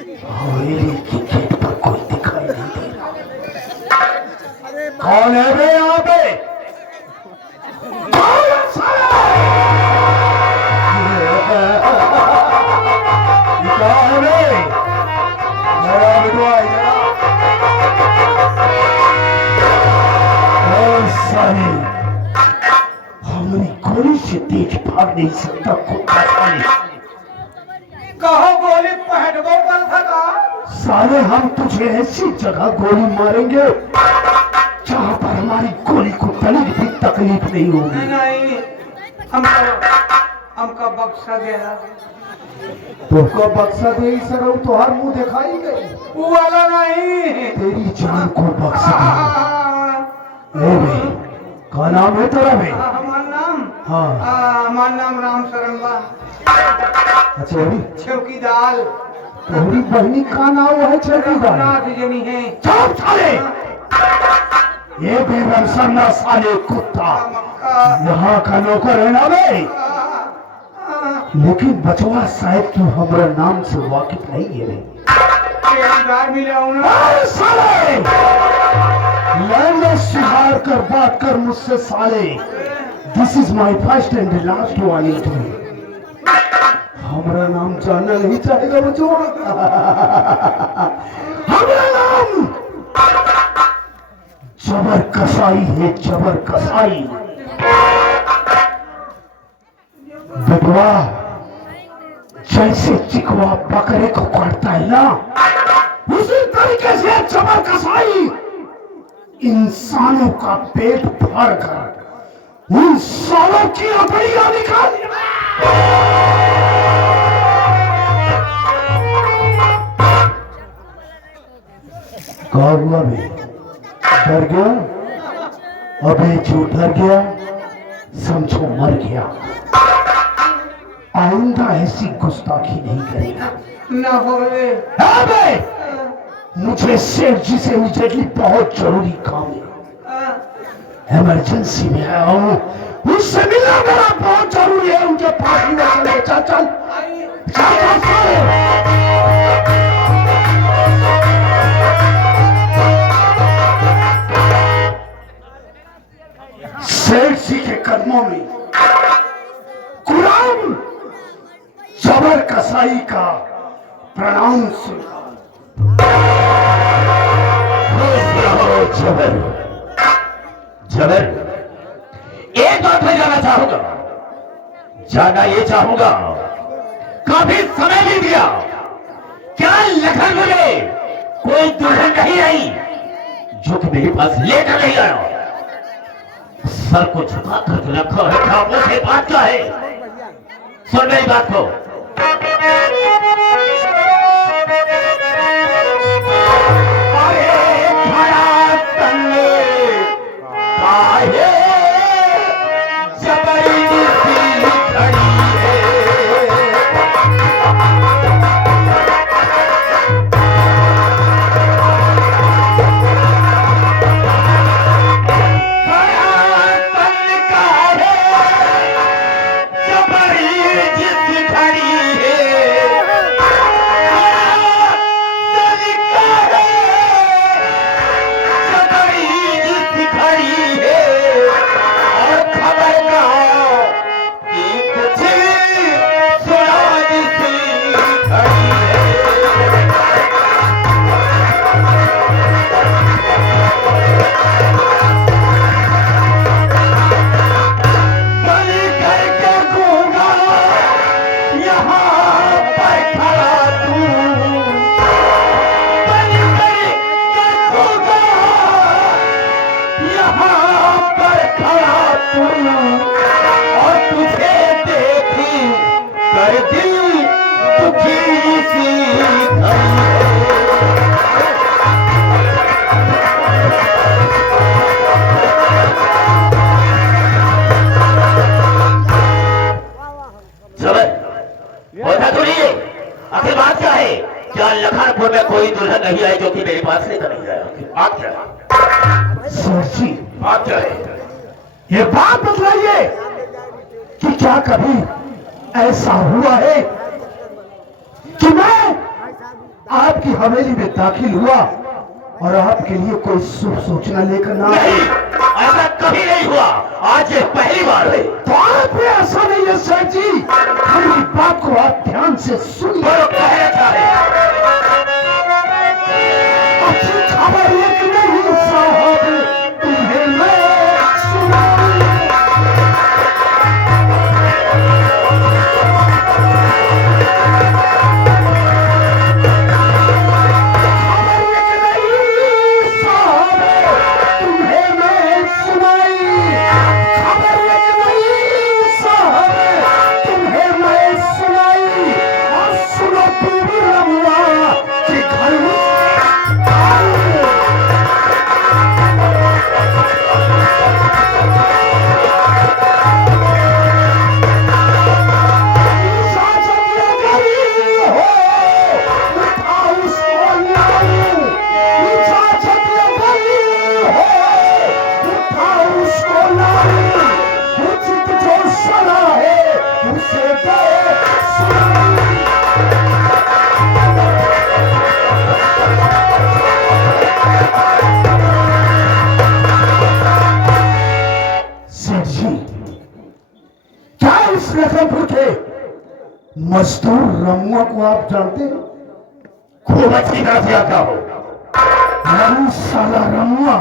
हवेली की गेट पर कोई दिखाई नहीं दे रहा। कौन है बे यहाँ पे? कौन है साला? ये कौन है बे? जरा बिठवा जरा। साले हमारी गोली से तेज भाग नहीं सकता कुत्ता साले। कहो गोली पहनबो पर था। साले हम तुझे ऐसी जगह गोली मारेंगे जहाँ पर हमारी गोली को तनिक भी तकलीफ नहीं होगी। नहीं हमका बक्सा गया। तुमको बक्सा दे सर तुहार मुंह दिखाई गई। वो वाला नहीं, तेरी जान को बक्सा दे। क्या नाम है तेरा बे? हमारा नाम हाँ हमारा नाम राम शरण बा। अच्छा अभी चौकीदार तेरी बहनी का नाम है चौकीदार। नाथ जनी है। चुप साले, ये बेरहम ना साले कुत्ता यहाँ का नौकर है ना बे। लेकिन बचवा शायद तू हमारा नाम से वाकिफ नहीं है रे। साले लैंड सुधार कर बात कर मुझसे साले। This is my first and last warning to you. हमारा नाम जानना नहीं चाहेगा बचवा। हमारा नाम जबर कसाई है, जबर कसाई। बटवा जैसे चिकवा बकरे को काटता है ना, उसी तरीके से जबर कसाई इंसानों का पेट फाड़ कर उन सालों की अपड़ियां निकाल। क्या हुआ बे? डर गया? अबे जो डर गया समझो मर गया। आइंदा ऐसी गुस्ताखी नहीं करेगा। ना हो रे। अबे मुझे सेठ जी से इमीडिएटली बहुत जरूरी काम है। इमरजेंसी में आया हूँ, उससे मिलना मेरा बहुत जरूरी है। उनके पास भी चल चल चल चल चल। सेठ जी के कदमों में गुलाम जबर कसाई का प्रणाम सुना। जबर जबर एक बात मैं जानना चाहूंगा, जानना ये चाहूंगा, काफी समय भी दिया, क्या लखन बोले कोई दुल्हन नहीं आई जो कि मेरे पास लेकर नहीं आया? सर को झुका कर रखा है, खामोश है, बात क्या है? सुन मेरी बात को। आखिर बात क्या है? क्या लखनपुर में कोई दुल्हन नहीं आई जो कि मेरे पास लेकर नहीं आया? बात क्या है? सर जी बात क्या है? ये बात बतलाइए कि क्या कभी ऐसा हुआ है कि मैं आपकी हवेली में दाखिल हुआ और आपके लिए कोई शुभ सूचना लेकर ना आया। नहीं, ऐसा कभी नहीं हुआ। आज ये पहली बार है। तो आप में ऐसा नहीं है सेठ जी, हमारी बात को आप ध्यान से सुनिए। बोलो, कहना चाहे। अच्छी खबर एक नहीं साहब, तुम्हें मैं सुनाऊं। मजदूर रमुआ को आप जानते हैं? खूब अच्छी तरह से आता हो। रमू साला रमुआ,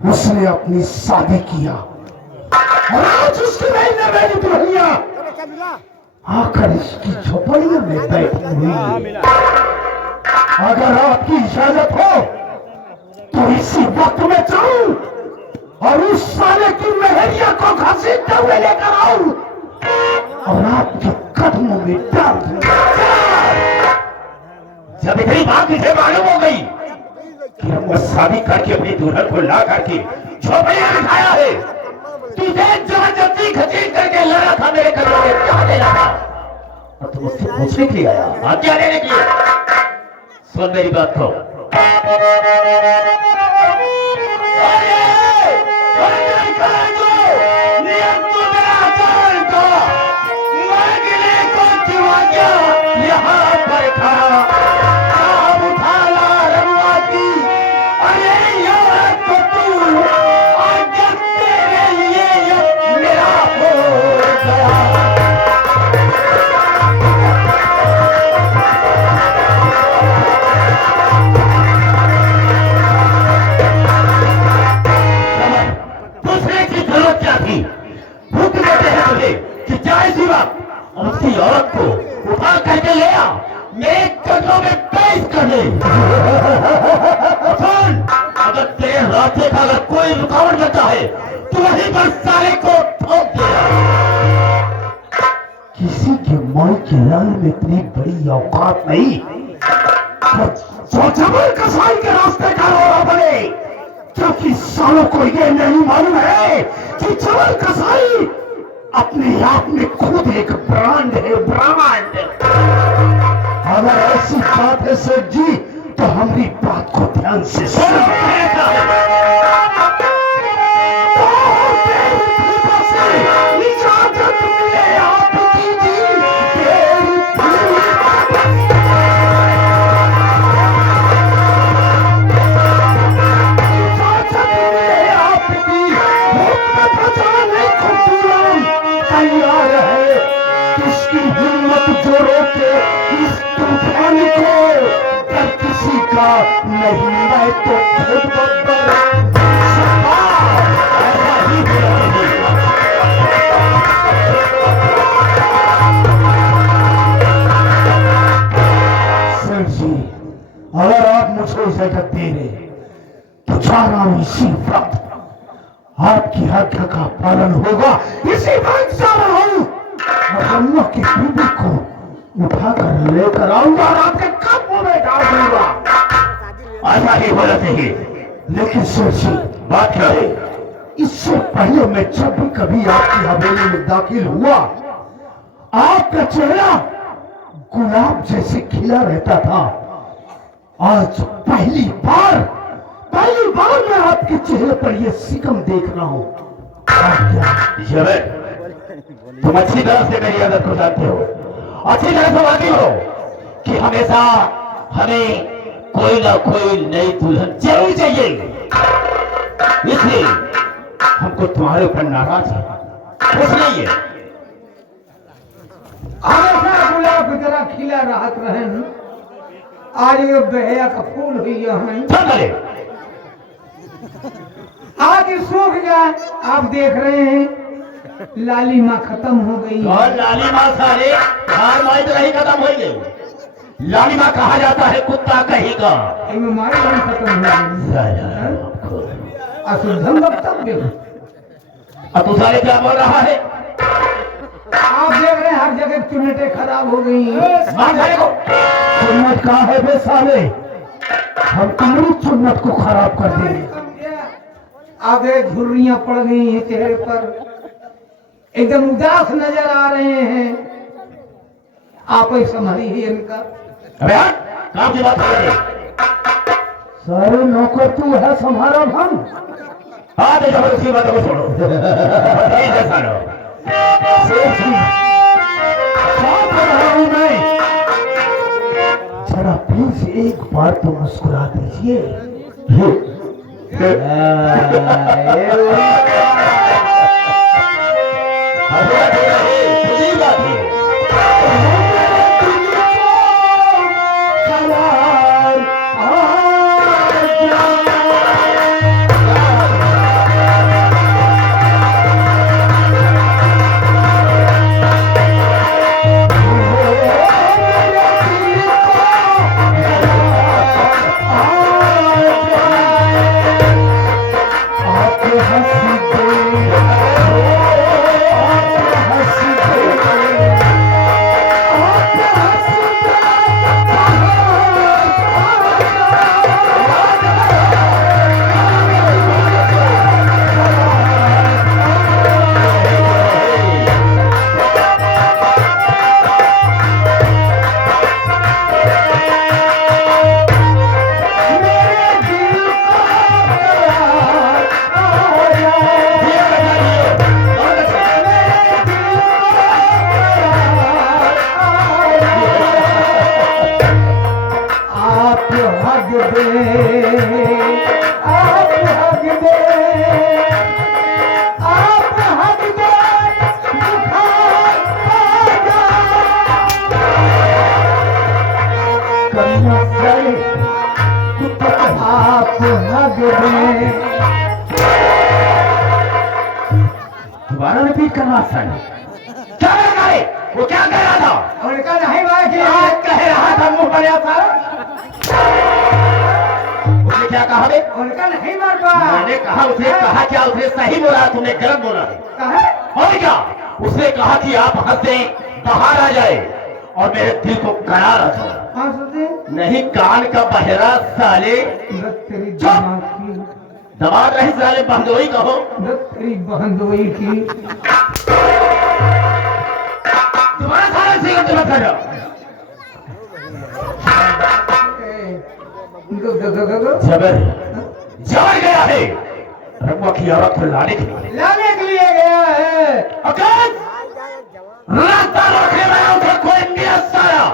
उसने अपनी शादी किया और आज उसकी नई नवेली दुल्हनिया आकर इसकी झोपड़ियों में बैठी हुई है। अगर आपकी इजाजत हो तो इसी वक्त में जाऊं और उस साले की मेहरिया को घसीटते हुए लेकर आऊं और आपके कदमों में डाल दूं। जब इतनी बात मुझे मालूम हो गई कि रमुआ शादी करके अपनी दुल्हन को ला करके झोपड़ियां दिखाया है, तुझे जबरदस्ती खींच करके लड़ा था मेरे कदमों में, क्या देना था? और तुम उससे पूछने के लिए आया, आज्ञा देने के लिए। सुन मेरी बात को। यहाँ पर खड़ा काम उठाला रमुआ की। अरे यार तो तू आज तेरे लिए ये मेरा हो गया। दूसरे की जरूरत क्या थी? भूख देते हैं तुझे कि चाय सिवा उसकी औरत को उठा करके ले आ, मेरे कदमों में पेश कर ले। सुन, अगर तेरे रास्ते का अगर कोई रुकावट लगता है तो वहीं पर सारे को ठोक दे। किसी के माई के लाल में इतनी बड़ी औकात नहीं जो जबर कसाई के रास्ते का रोड़ा बने, क्योंकि सालों को ये नहीं मालूम है कि जबर कसाई अपने आप में खुद एक ब्रांड है, ब्रांड। अगर ऐसी बात है सेठ जी तो हमारी बात को ध्यान से सुनिए। इजाजत मिले आपकी जी, इजाजत मिले आपकी, हुक्म बजाने को गुलाम तैयार है। किसकी हिम्मत जो रोके इस तूफान को, डर किसी का नहीं, मैं तो खुद बब्बर। ऐसा ही होना चाहिए। सर जी, अगर आप मुझे इजाजत दे रहे तो जा रहा हूं इसी वक्त। आपकी आज्ञा का पालन होगा, इसी वक्त जा रहा हूं और रमुआ की बीबी को उठाकर लेकर आऊंगा और आपके कब्र में डाल दूंगा। ऐसा ही होना चाहिए। लेकिन सर जी, बात क्या है? इससे पहले मैं जब भी कभी आपकी हवेली में दाखिल हुआ, आपका चेहरा गुलाब जैसे खिला रहता था। आज पहली बार मैं आपके चेहरे पर यह सिकम देख रहा हूं। जबर, तुम अच्छी तरह से मेरी आदत को जानते हो, अच्छी तरह से वाकिफ हो कि हमेशा हमें कोई ना कोई नई दुल्हन जरूर चाहिए, इसलिए हमको तुम्हारे ऊपर नाराज है, कुछ नहीं है। हमेशा गुलाब की तरह खिला रहत रहन, आज ये बेहया का फूल हुई है, चले आज ये सूख गया। आप देख रहे हैं लाली माँ खत्म हो गई है। और लाली माँ सारे हार माई तो नहीं खत्म हो गई। लाली माँ कहा जाता है कुत्ता कहीं का, इनमें मारी नहीं खत्म हो गई। अशुद्धम वक्तव्य। अब तू सारे क्या बोल रहा है? आप देख रहे हैं हर जगह चुन्नटें खराब हो गई हैं। मार साले को। सुन्नत कहाँ है बे साले, हम तुम्हारी सुन्नत को खराब कर देंगे। आप देख झुर्रियां पड़ गई हैं चेहरे पर, एकदम उदास नजर आ रहे हैं। आप ही संभालिए इनका। अबे यार काम की बात कर रहे हैं। सारे नौकर तू है संभारा हम। हाँ तो जबरदस्ती बातों को छोड़ो। ठीक है सालो। साथ रहा हूं मैं, जरा प्लीज एक बार तो मुस्कुरा दीजिए। हंसना दे रहे, खुदी बात है। दोबारा रिपीट करना सन। क्या कह रहा है? वो क्या कह रहा था? उनका नहीं बात क्या कह रहा था? मुंह बढ़िया था। उसने क्या कहा बे? उनका नहीं मार पा। मैंने कहा उसने कहा क्या? उसने सही बोला, तुमने गलत बोला है। कहा और क्या? उसने कहा कि आप हंसे बाहर आ जाए और मेरे दिल को करार आ जाए। हाँ सोचे नहीं कान का बहरा साले, तेरी दिमाग की, दबा रही साले, बहदोई कहो। तेरी बहनोई की। तुम्हारा सारा से मत कर। जबर जबर गया है रमुआ की औरत को लाने के लिए गया है। अगर रास्ता रोकने वाला उसे कोई मिला सारा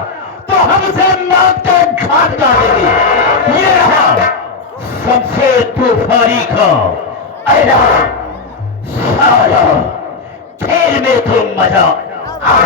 तो हमसे मौत के घाट डालेगी। ये रहा सबसे तूफानी का ऐलान। साला खेल में तो मजा आ